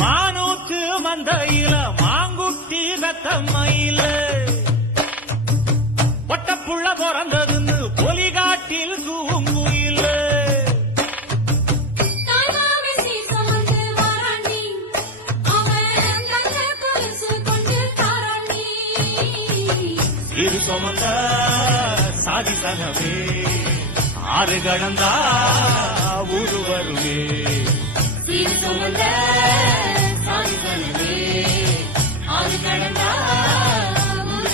மானூத்து மந்தையில மாங்குட்டி ரத்தம்மையில பொட்டப்புள்ள பிறந்ததுன்னு பொலிகாட்டில் தூங்குயில இரு சுமந்த சாதி தனவே ஆறு கடந்தா ஊரு வருவே சாதி தனவே ஆறு கடந்தா